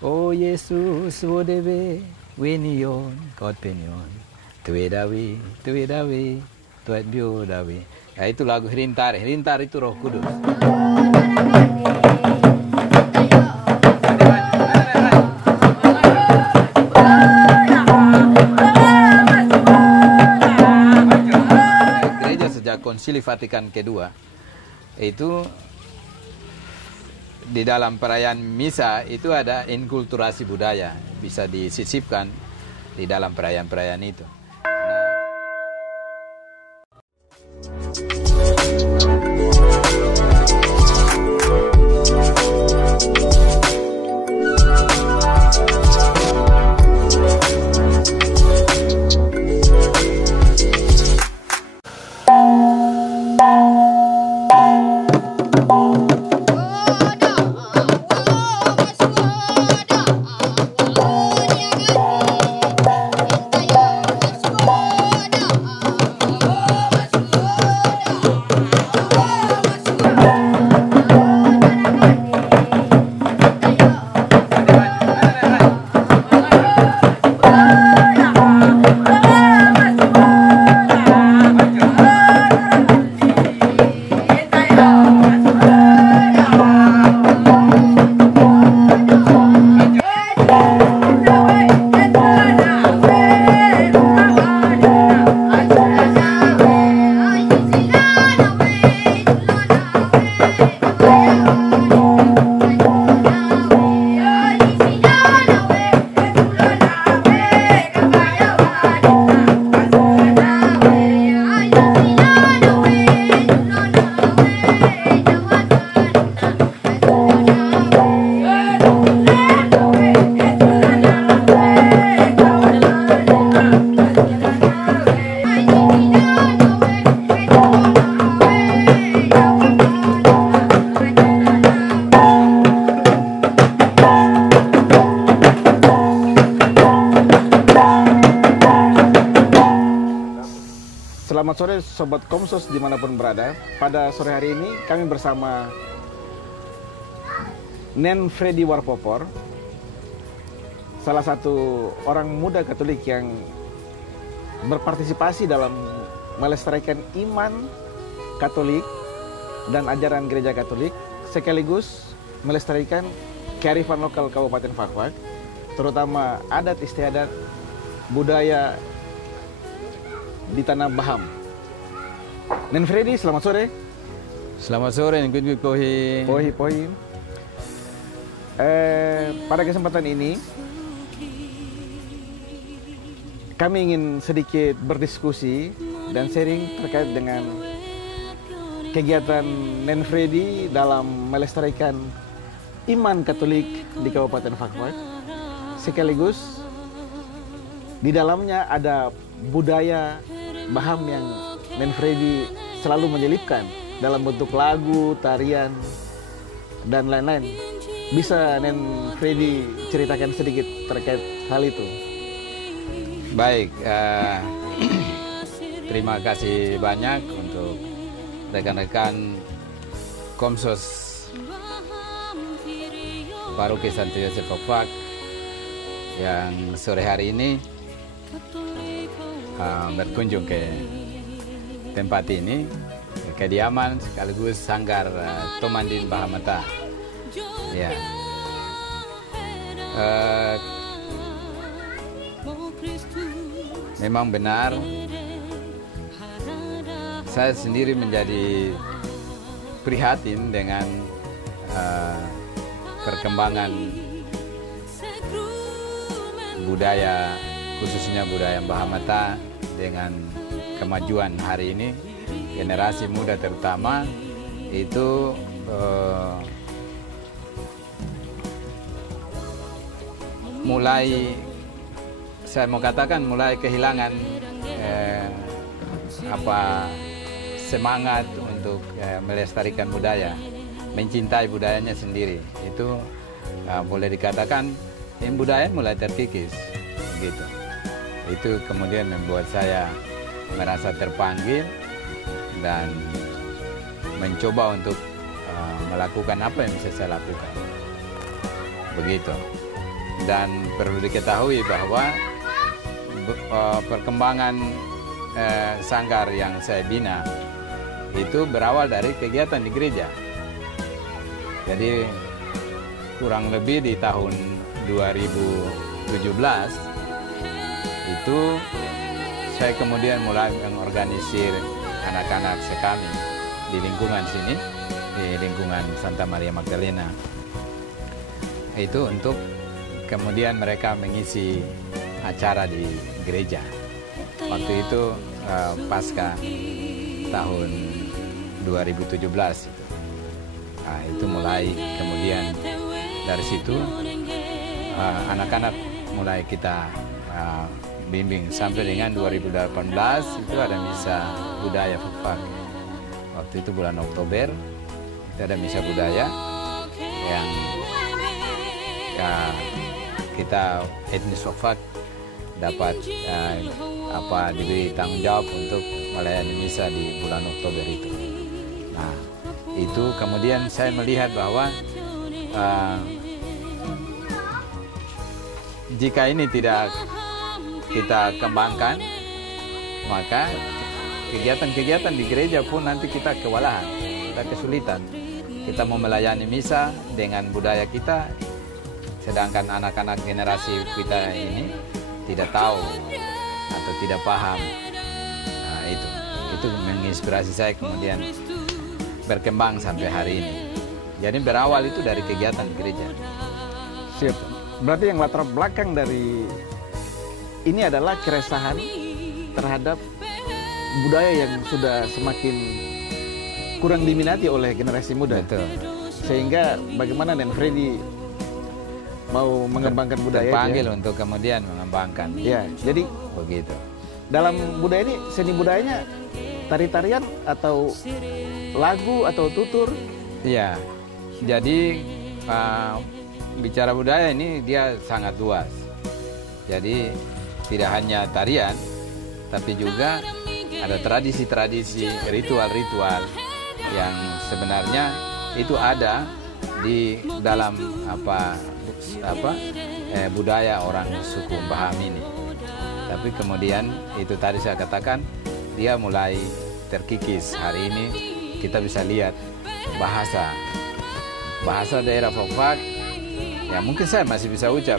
Oh Yesus wodebe wenion kot penion tuwe dawe tuat bio dawe. Ya itu lagu Herintar. Herintar itu Roh Kudus. Gereja sejak Konsili Vatikan kedua itu di dalam perayaan misa itu ada inkulturasi budaya, bisa disisipkan di dalam perayaan-perayaan itu. Selamat sore Sobat Komsos dimanapun berada. Pada sore hari ini kami bersama Nen Freddy Warpopor, salah satu orang muda Katolik yang berpartisipasi dalam melestarikan iman Katolik dan ajaran gereja Katolik, sekaligus melestarikan kearifan lokal Kabupaten Fakfak, terutama adat istiadat budaya di Tanah Baham. Nen Freddy, selamat sore. Selamat sore, Ngkut Pohi. Pohi. Pada kesempatan ini kami ingin sedikit berdiskusi dan sharing terkait dengan kegiatan Nen Freddy dalam melestarikan iman Katolik di Kabupaten Fakfak. Sekaligus di dalamnya ada budaya Baham yang Nen Freddy selalu menyelipkan dalam bentuk lagu, tarian, dan lain-lain. Bisa Nen Freddy ceritakan sedikit terkait hal itu? Baik, terima kasih banyak untuk rekan-rekan Komsos Paroki Santo Yosef Fakfak yang sore hari ini berkunjung ke tempat ini, ke kediaman sekaligus sanggar Tomandin Bahamata. Ya, memang benar, saya sendiri menjadi prihatin dengan perkembangan budaya, khususnya budaya Bahamata dengan kemajuan hari ini. Generasi muda terutama itu mulai, saya mau katakan mulai kehilangan semangat untuk melestarikan budaya, mencintai budayanya sendiri. Itu boleh dikatakan budaya mulai terkikis, begitu. Itu kemudian membuat saya merasa terpanggil dan mencoba untuk melakukan apa yang bisa saya lakukan, begitu. Dan perlu diketahui bahwa perkembangan sanggar yang saya bina itu berawal dari kegiatan di gereja. Jadi kurang lebih di tahun 2017 itu saya kemudian mulai mengorganisir anak-anak sekami di lingkungan sini, di lingkungan Santa Maria Magdalena. Itu untuk kemudian mereka mengisi acara di gereja. Waktu itu pasca tahun 2017. Nah, itu mulai kemudian dari situ anak-anak mulai kita bimbing sampai dengan 2018 itu ada misa budaya Fak-Fak. Waktu itu bulan Oktober itu ada misa budaya yang kita etnis Fak-Fak dapat diberi tanggung jawab untuk melayani misa di bulan Oktober itu. Nah, itu kemudian saya melihat bahwa jika ini tidak kita kembangkan, maka kegiatan-kegiatan di gereja pun nanti kita kewalahan, kita kesulitan. Kita mau melayani misa dengan budaya kita, sedangkan anak-anak generasi kita ini tidak tahu atau tidak paham. Nah, itu menginspirasi saya kemudian berkembang sampai hari ini. Jadi berawal itu dari kegiatan gereja. Siap. Berarti yang latar belakang dari ini adalah keresahan terhadap budaya yang sudah semakin kurang diminati oleh generasi muda. Betul. Sehingga bagaimana Nen Freddy mau mengembangkan budaya terpanggil untuk kemudian mengembangkan. Ya, jadi begitu. Dalam budaya ini, seni budayanya tari-tarian atau lagu atau tutur? Iya. Jadi bicara budaya ini dia sangat luas. Jadi tidak hanya tarian, tapi juga ada tradisi-tradisi, ritual-ritual yang sebenarnya itu ada di dalam budaya orang suku Baham ini. Tapi kemudian itu tadi saya katakan dia mulai terkikis. Hari ini kita bisa lihat bahasa daerah Fak-Fak. Ya mungkin saya masih bisa ucap,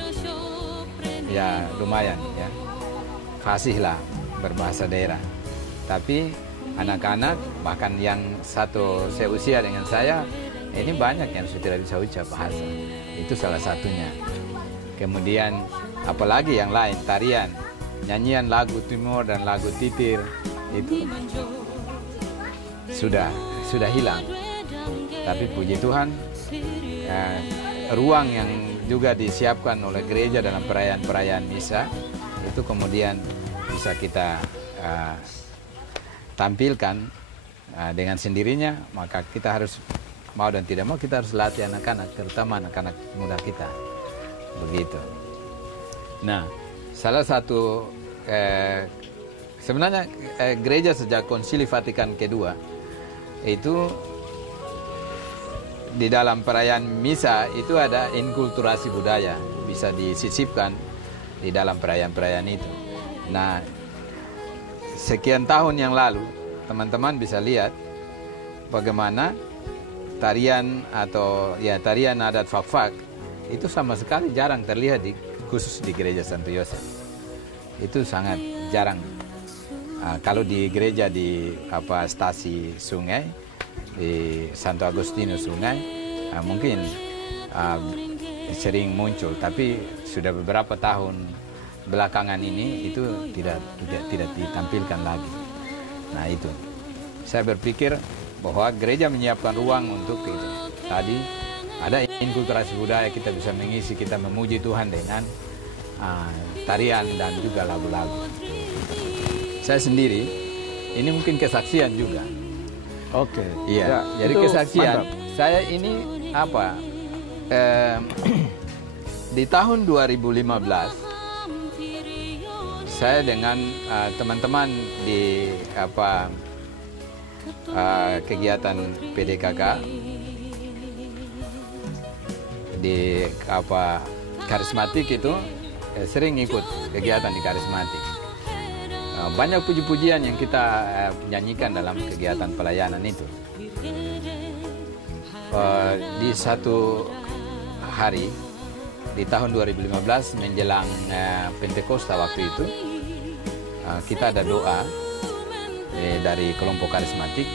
ya lumayan ya, fasih lah berbahasa daerah. Tapi anak-anak bahkan yang satu seusia dengan saya ini banyak yang sudah tidak bisa ucap bahasa. Itu salah satunya. Kemudian apalagi yang lain, tarian, nyanyian lagu Timur dan lagu Titir itu sudah hilang. Tapi puji Tuhan, ruang yang juga disiapkan oleh gereja dalam perayaan-perayaan misa itu kemudian bisa kita tampilkan dengan sendirinya. Maka kita harus mau dan tidak mau kita harus latih anak-anak, terutama anak-anak muda kita. Begitu. Nah, salah satu sebenarnya gereja sejak Konsili Vatikan kedua itu di dalam perayaan misa itu ada inkulturasi budaya, bisa disisipkan di dalam perayaan-perayaan itu. Nah, sekian tahun yang lalu teman-teman bisa lihat bagaimana tarian adat Fak-Fak itu sama sekali jarang terlihat khusus di gereja Santo Yosef. Itu sangat jarang. Kalau di gereja di stasi sungai di Santo Agustinus Sungai mungkin sering muncul, tapi sudah beberapa tahun belakangan ini itu tidak ditampilkan lagi. Nah, itu saya berpikir bahwa gereja menyiapkan ruang untuk itu. Tadi ada inkulturasi budaya, kita bisa mengisi, kita memuji Tuhan dengan tarian dan juga lagu-lagu. Saya sendiri ini mungkin kesaksian juga. Oke. Iya. Ya, jadi kesaksian. Mantap. Saya ini di tahun 2015 saya dengan teman-teman di kegiatan PDKK di karismatik itu sering ikut kegiatan di karismatik. Banyak puji-pujian yang kita nyanyikan dalam kegiatan pelayanan itu. Di satu hari di tahun 2015 menjelang Pentakosta waktu itu, kita ada doa dari kelompok karismatik.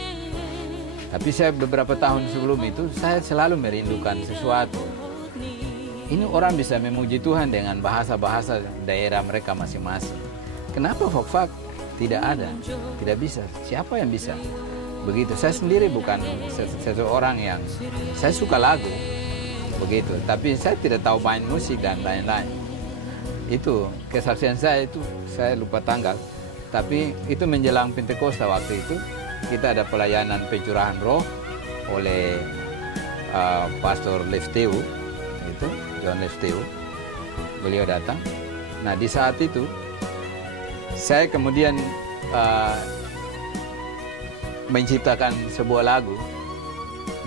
Tapi saya beberapa tahun sebelum itu, saya selalu merindukan sesuatu. Ini orang bisa memuji Tuhan dengan bahasa-bahasa daerah mereka masing-masing. Kenapa Fak tidak ada? Tidak bisa. Siapa yang bisa? Begitu. Saya sendiri bukan seseorang yang... Saya suka lagu. Begitu. Tapi saya tidak tahu main musik dan lain-lain. Itu kesaksian saya itu, saya lupa tanggal. Tapi itu menjelang Pentakosta waktu itu, kita ada pelayanan pencurahan roh oleh Pastor Lefteu, itu John Lefteu. Beliau datang. Nah, di saat itu saya kemudian menciptakan sebuah lagu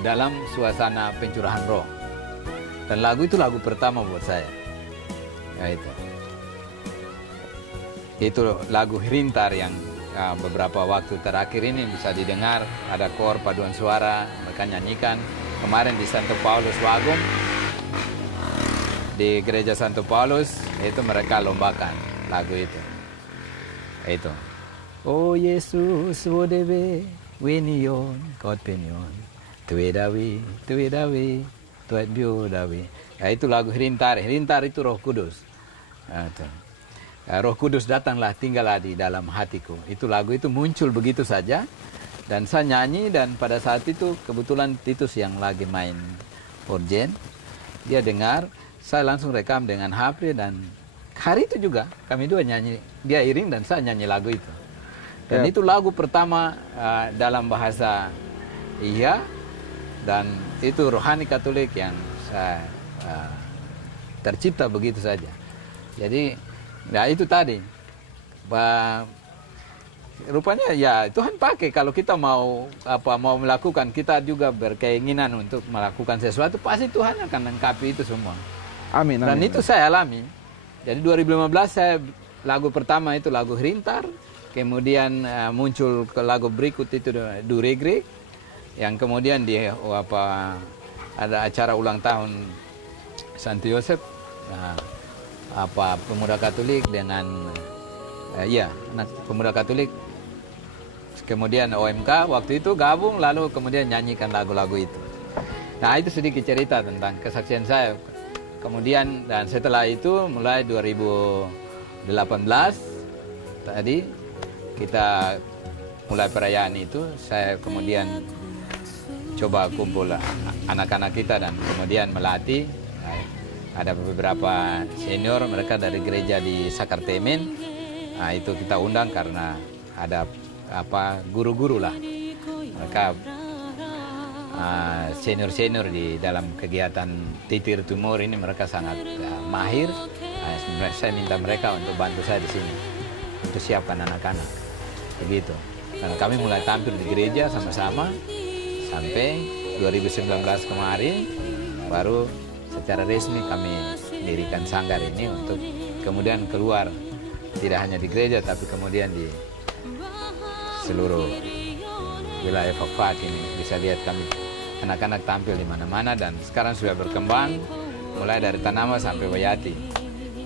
dalam suasana pencurahan roh. Dan lagu itu lagu pertama buat saya. Ya, itu lagu Rintar yang beberapa waktu terakhir ini bisa didengar. Ada kor paduan suara, mereka nyanyikan. Kemarin di Santo Paulus Wagum, di gereja Santo Paulus, itu mereka lombakan lagu itu. Itu. Oh Yesus, wodebe, winion, kotpenion, tuedawi, tuet biodawi. Ya, itu lagu Rintar. Rintar itu Roh Kudus. Roh Kudus datanglah, tinggallah di dalam hatiku. Itu lagu itu muncul begitu saja. Dan saya nyanyi, dan pada saat itu kebetulan Titus yang lagi main organ, dia dengar, saya langsung rekam dengan HP, dan hari itu juga kami dua nyanyi, dia iring dan saya nyanyi lagu itu. Dan itu lagu pertama dalam bahasa Iya, dan itu rohani Katolik yang saya tercipta begitu saja. Jadi, ya itu tadi. Rupanya ya Tuhan pakai, kalau kita mau melakukan, kita juga berkeinginan untuk melakukan sesuatu, pasti Tuhan akan lengkapi itu semua. Amin. Dan itu saya alami. Jadi 2015 saya lagu pertama itu lagu Rintar, kemudian muncul ke lagu berikut itu Duregre, yang kemudian ada acara ulang tahun Santo Yosef, pemuda Katolik dengan pemuda Katolik, kemudian OMK waktu itu gabung, lalu kemudian nyanyikan lagu-lagu itu. Nah, itu sedikit cerita tentang kesaksian saya. Kemudian dan setelah itu mulai 2018 tadi kita mulai perayaan itu, saya kemudian coba kumpul anak-anak kita dan kemudian melatih. Ada beberapa senior mereka dari gereja di Sakartemen. Nah, itu kita undang karena ada guru-guru lah. Mereka senior-senior di dalam kegiatan titir tumor ini, mereka sangat mahir. Saya minta mereka untuk bantu saya di sini untuk siapkan anak-anak. Begitu. Dan kami mulai tampil di gereja sama-sama sampai 2019 kemarin baru secara resmi kami dirikan sanggar ini untuk kemudian keluar, tidak hanya di gereja tapi kemudian di seluruh wilayah Fak ini. Bisa lihat kami anak-anak tampil di mana-mana, dan sekarang sudah berkembang mulai dari Tanama sampai Wayati.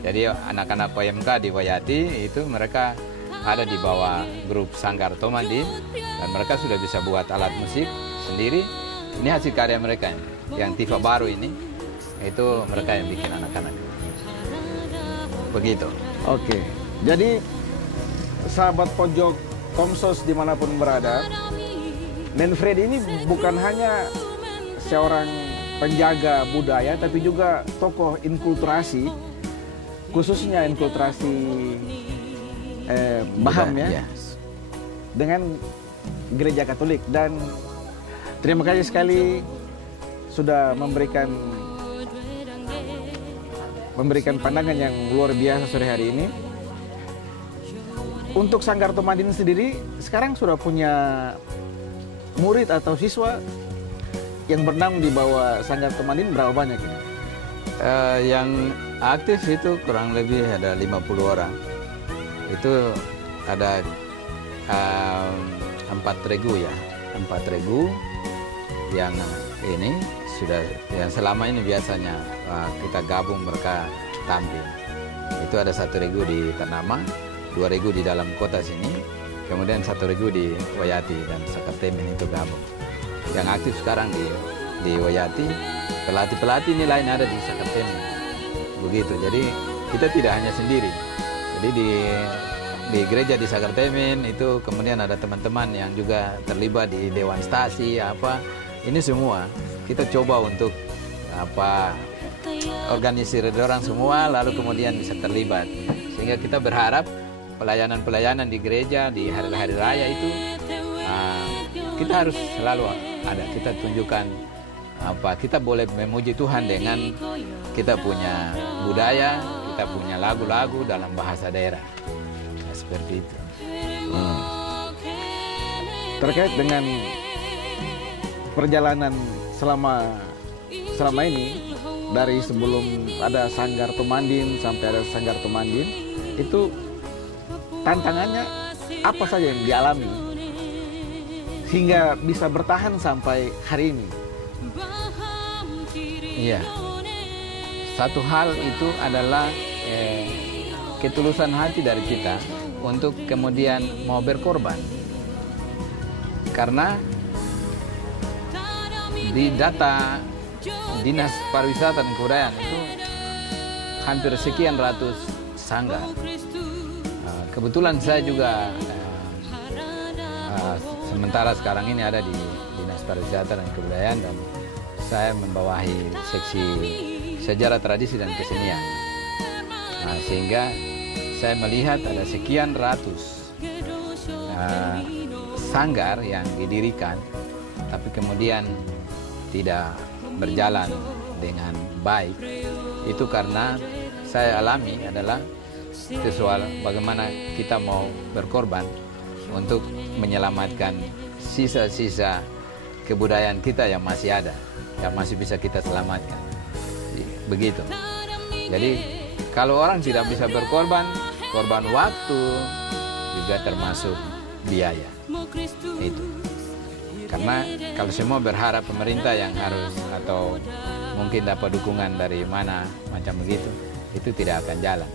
Jadi anak-anak PMK di Wayati itu mereka ada di bawah grup Sanggar Tomandin, dan mereka sudah bisa buat alat musik sendiri. Ini hasil karya mereka ini. Yang Tifa baru ini itu mereka yang bikin anak-anak. Begitu. Oke. Jadi sahabat pojok Komsos dimanapun berada, Manfred ini bukan hanya seorang penjaga budaya, tapi juga tokoh inkulturasi, khususnya inkulturasi Baham ya, dengan gereja Katolik. Dan terima kasih sekali sudah memberikan pandangan yang luar biasa sore hari ini. Untuk Sanggar Tomandin sendiri sekarang sudah punya murid atau siswa yang bernama di bawah Sanggar Tomandin berapa banyak ini? Yang aktif itu kurang lebih ada 50 orang. Itu ada 4 regu ya, 4 regu yang ini sudah yang selama ini biasanya kita gabung mereka tampil. Itu ada 1 regu di Ternama, 2 regu di dalam kota sini, kemudian 1 regu di Wayati dan Sakartemin itu gabung. Yang aktif sekarang di Wayati, pelatih ini lain ada di Sakartemin. Begitu. Jadi kita tidak hanya sendiri. Jadi di gereja di Sakartemin itu kemudian ada teman-teman yang juga terlibat di Dewan Stasi apa. Ini semua kita coba untuk organisir orang semua lalu kemudian bisa terlibat. Sehingga kita berharap pelayanan-pelayanan di gereja di hari-hari raya itu kita harus selalu ada. Kita tunjukkan kita boleh memuji Tuhan dengan kita punya budaya, kita punya lagu-lagu dalam bahasa daerah. Seperti itu. Terkait dengan perjalanan selama ini dari sebelum ada Sanggar Tumandin sampai ada Sanggar Tumandin, itu tantangannya apa saja yang dialami hingga bisa bertahan sampai hari ini? Iya. Satu hal itu adalah ketulusan hati dari kita untuk kemudian mau berkorban. Karena di data Dinas Pariwisata dan Kebudayaan itu hampir sekian ratus sanggar. Kebetulan saya juga sementara sekarang ini ada di Dinas Pariwisata dan Kebudayaan dan saya membawahi seksi sejarah tradisi dan kesenian. Sehingga saya melihat ada sekian ratus sanggar yang didirikan, tapi kemudian tidak berjalan dengan baik. Itu karena saya alami adalah soal bagaimana kita mau berkorban untuk menyelamatkan sisa-sisa kebudayaan kita yang masih ada, yang masih bisa kita selamatkan. Begitu. Jadi kalau orang tidak bisa berkorban, korban waktu juga termasuk biaya. Itu. Karena kalau semua berharap pemerintah yang harus atau mungkin dapat dukungan dari mana macam begitu, itu tidak akan jalan.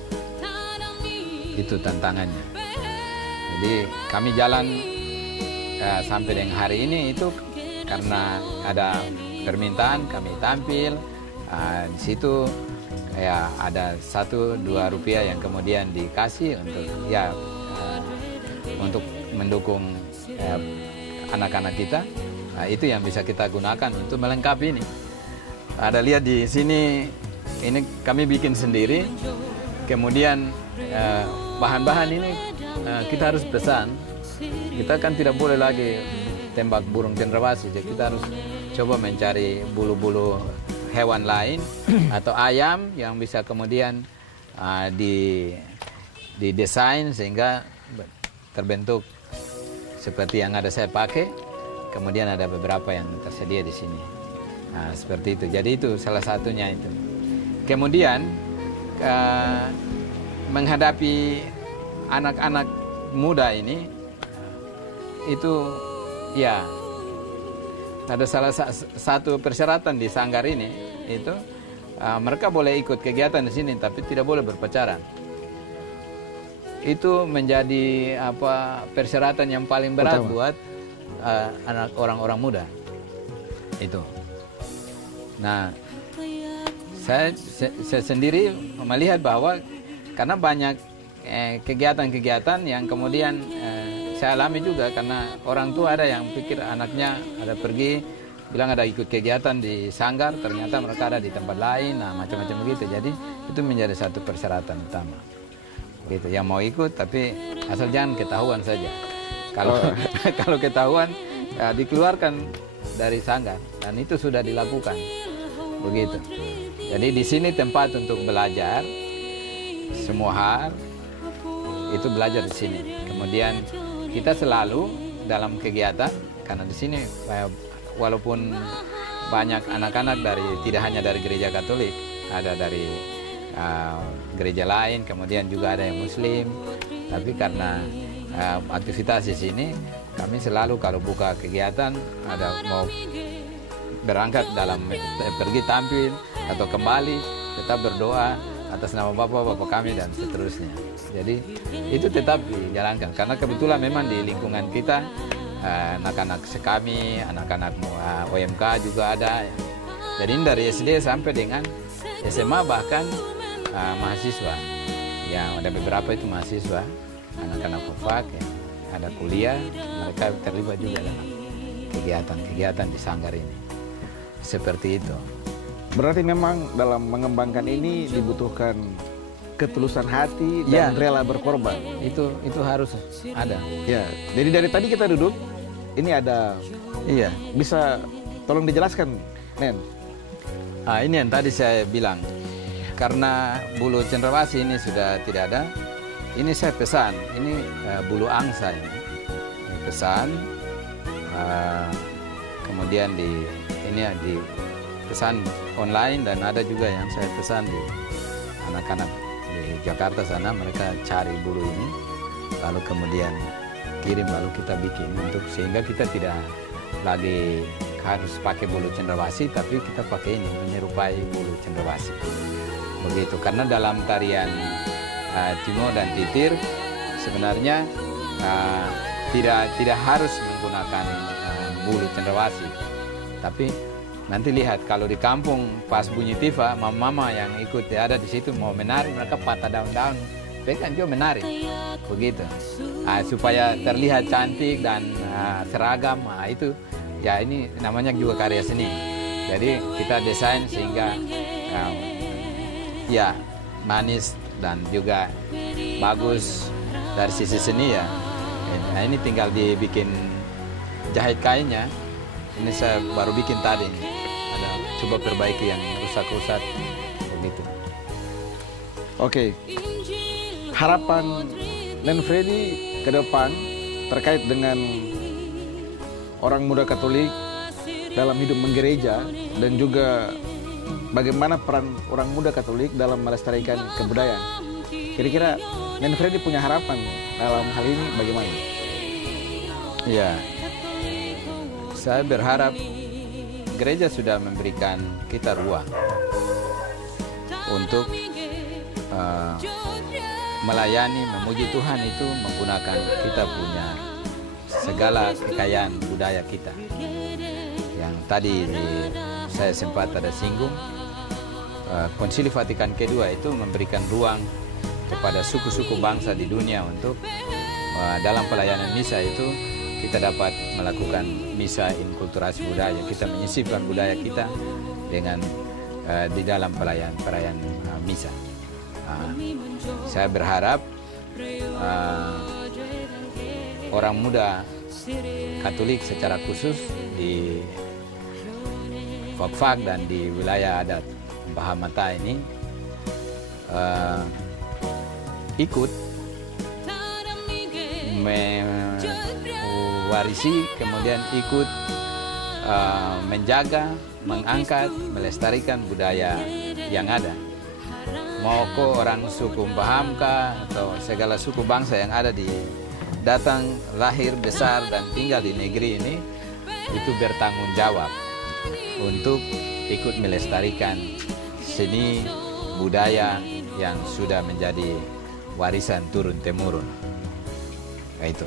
Itu tantangannya. Jadi kami jalan sampai dengan hari ini itu karena ada permintaan kami tampil di situ. Ya ada 1-2 rupiah yang kemudian dikasih untuk mendukung anak-anak kita. Itu yang bisa kita gunakan untuk melengkapi ini. Ada lihat di sini, ini kami bikin sendiri. Kemudian bahan-bahan ini kita harus pesan. Kita kan tidak boleh lagi tembak burung cendrawasih. Jadi kita harus coba mencari bulu-bulu hewan lain atau ayam yang bisa kemudian didesain sehingga terbentuk seperti yang ada saya pakai. Kemudian ada beberapa yang tersedia di sini. Seperti itu. Jadi itu salah satunya itu. Kemudian menghadapi anak-anak muda ini itu ya ada salah satu persyaratan di sanggar ini itu mereka boleh ikut kegiatan di sini tapi tidak boleh berpacaran. Itu menjadi persyaratan yang paling berat buat anak orang-orang muda. Itu. Nah, saya sendiri melihat bahwa karena banyak kegiatan-kegiatan yang kemudian saya alami juga karena orang tua ada yang pikir anaknya ada pergi bilang ada ikut kegiatan di sanggar, ternyata mereka ada di tempat lain, macam-macam begitu. Jadi itu menjadi satu persyaratan utama. Gitu, yang mau ikut tapi asal jangan ketahuan saja. Kalau ketahuan dikeluarkan dari sanggar dan itu sudah dilakukan. Begitu. Jadi di sini tempat untuk belajar semua hal itu belajar di sini. Kemudian kita selalu dalam kegiatan karena di sini walaupun banyak anak-anak dari tidak hanya dari gereja Katolik, ada dari gereja lain, kemudian juga ada yang Muslim. Tapi karena aktivitas di sini, kami selalu kalau buka kegiatan, ada mau berangkat dalam pergi tampil atau kembali, tetap berdoa atas nama bapak-bapak kami dan seterusnya. Jadi itu tetap dijalankan karena kebetulan memang di lingkungan kita anak-anak kami, anak-anak OMK juga ada. Jadi dari SD sampai dengan SMA bahkan mahasiswa. Yang ada beberapa itu mahasiswa, anak-anak FOFAK yang ada kuliah, mereka terlibat juga dalam kegiatan-kegiatan di sanggar ini. Seperti itu. Berarti memang dalam mengembangkan ini dibutuhkan ketulusan hati dan rela berkorban. Itu harus ada. Ya, jadi dari tadi kita duduk, ini ada. Iya. Bisa tolong dijelaskan, Nen? Ini yang tadi saya bilang, karena bulu cendrawasih ini sudah tidak ada. Ini saya pesan, ini bulu angsa ini pesan. Kemudian ini dipesan online dan ada juga yang saya pesan di anak-anak di Jakarta sana, mereka cari bulu ini lalu kemudian kirim, lalu kita bikin untuk sehingga kita tidak lagi harus pakai bulu cendrawasih, tapi kita pakai ini menyerupai bulu cendrawasih begitu. Karena dalam tarian Timo dan Titir sebenarnya tidak harus menggunakan bulu cendrawasih, tapi nanti lihat kalau di kampung pas bunyi tifa, mama-mama yang ikut ada di situ mau menari, mereka patah daun-daun, mereka juga menari, begitu. Supaya terlihat cantik dan seragam, itu ya ini namanya juga karya seni. Jadi kita desain sehingga ya manis dan juga bagus dari sisi seni ya. Nah ini tinggal dibikin jahit kainnya. Ini saya baru bikin tadi. Ada coba perbaiki yang rusak-rusak begitu. Oke. Harapan Nen Freddy ke depan terkait dengan orang muda Katolik dalam hidup menggereja dan juga bagaimana peran orang muda Katolik dalam melestarikan kebudayaan. Kira-kira Nen Freddy punya harapan dalam hal ini bagaimana? Ya, saya berharap gereja sudah memberikan kita ruang untuk melayani, memuji Tuhan itu menggunakan kita punya segala kekayaan budaya kita. Yang tadi saya sempat ada singgung, Konsili Vatikan kedua itu memberikan ruang kepada suku-suku bangsa di dunia untuk dalam pelayanan misa itu kita dapat melakukan misa inkulturasi budaya. Kita menyisipkan budaya kita dengan di dalam perayaan misa. Saya berharap orang muda Katolik secara khusus di Fak-Fak dan di wilayah adat Bahamata ini ikut mewarisi, kemudian ikut menjaga, mengangkat, melestarikan budaya yang ada. Mau ke orang suku Bahamka atau segala suku bangsa yang ada di datang, lahir, besar, dan tinggal di negeri ini, itu bertanggung jawab untuk ikut melestarikan seni budaya yang sudah menjadi warisan turun-temurun. Itu.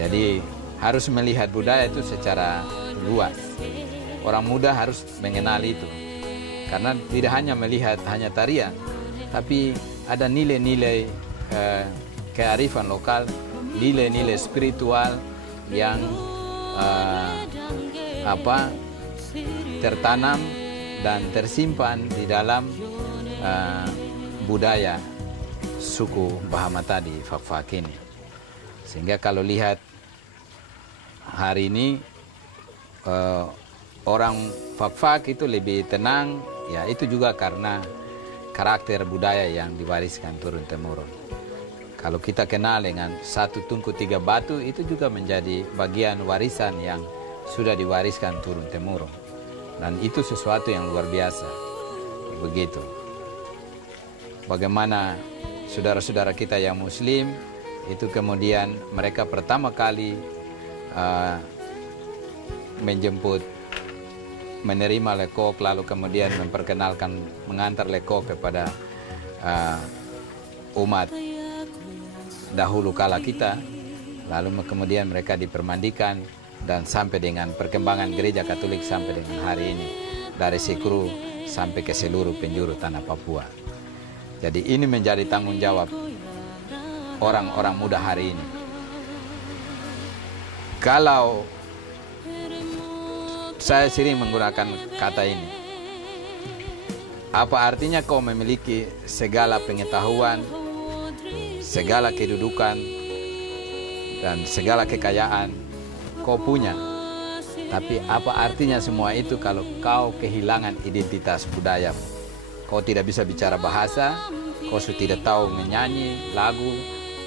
Jadi harus melihat budaya itu secara luas. Orang muda harus mengenal itu. Karena tidak hanya melihat hanya tarian, tapi ada nilai-nilai kearifan lokal, nilai-nilai spiritual yang tertanam dan tersimpan di dalam budaya suku Bahamata di Fak-Fak ini. Sehingga kalau lihat hari ini orang Fak-Fak itu lebih tenang, ya itu juga karena karakter budaya yang diwariskan turun-temurun. Kalau kita kenal dengan 1 tungku 3 batu, itu juga menjadi bagian warisan yang sudah diwariskan turun-temurun. Dan itu sesuatu yang luar biasa. Begitu. bagaimana saudara-saudara kita yang muslim itu kemudian mereka pertama kali menjemput, menerima lekok, lalu kemudian memperkenalkan, mengantar lekok kepada umat dahulu kala kita, lalu kemudian mereka dipermandikan, dan sampai dengan perkembangan gereja Katolik sampai dengan hari ini, dari Sekru sampai ke seluruh penjuru tanah Papua. Jadi ini menjadi tanggung jawab orang-orang muda hari ini. Kalau saya sering menggunakan kata ini, apa artinya kau memiliki segala pengetahuan, segala kedudukan, dan segala kekayaan kau punya, tapi apa artinya semua itu kalau kau kehilangan identitas budaya? Kau tidak bisa bicara bahasa, kau sudah tidak tahu menyanyi lagu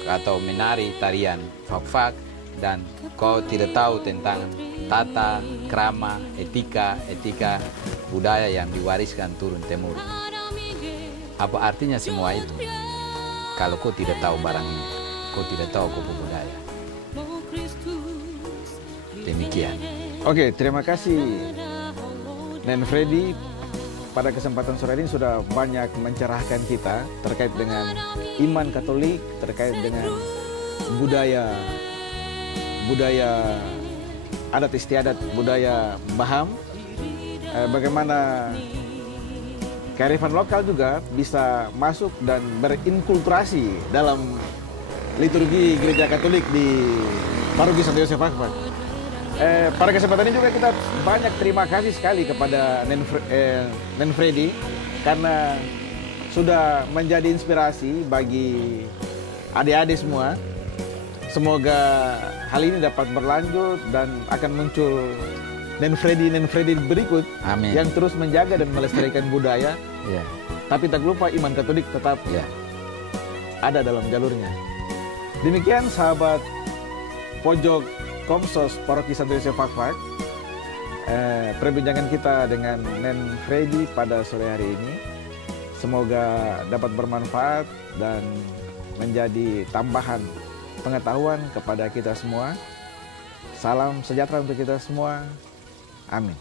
atau menari tarian fak-fak, dan kau tidak tahu tentang tata krama, etika budaya yang diwariskan turun-temurun. Apa artinya semua itu kalau kau tidak tahu barang ini, kau tidak tahu kau budaya? Demikian. Oke, terima kasih Nen Freddy. Pada kesempatan sore ini sudah banyak mencerahkan kita terkait dengan iman Katolik, terkait dengan budaya adat istiadat, budaya Baham, bagaimana kearifan lokal juga bisa masuk dan berinkulturasi dalam liturgi gereja Katolik di Paroki Santo Yosef Akbar. Pada kesempatan ini juga kita banyak terima kasih sekali kepada Nen Freddy karena sudah menjadi inspirasi bagi adik-adik semua. Semoga hal ini dapat berlanjut dan akan muncul Nen Freddy berikut. Amin. Yang terus menjaga dan melestarikan budaya. Ya. Tapi tak lupa iman Katolik tetap ada dalam jalurnya. Demikian sahabat Pojok Komsos Paroki Santo Yosef Akbar, perbincangan kita dengan Nen Freddy pada sore hari ini. Semoga dapat bermanfaat dan menjadi tambahan pengetahuan kepada kita semua. Salam sejahtera untuk kita semua. Amin.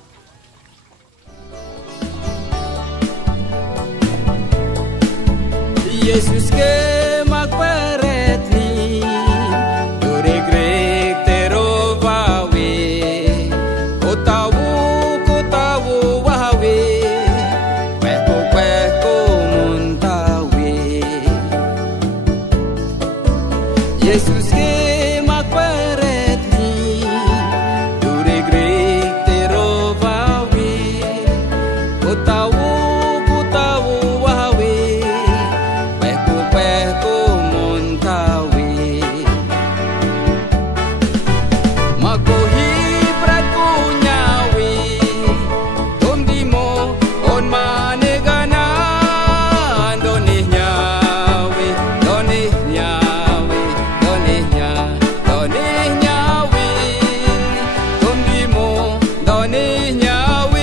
Yesus ke magparetni duregrek terovawe kotawu wawe peko muntawe Yesus ke magparetni duregrek terovawe kotawu wawe peko muntawe makohi pratku nyawi tomdimo on manegana donih nyawi tomdimo donih nyawi.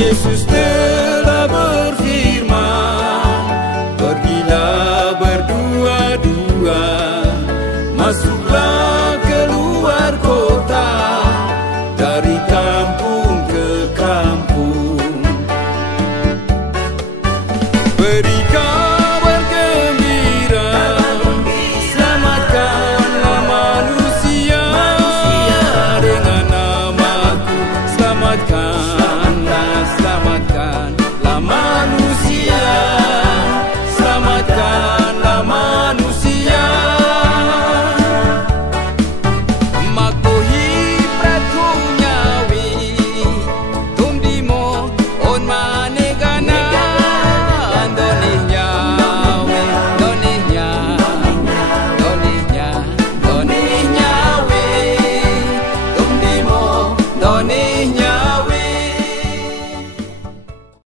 Jesus.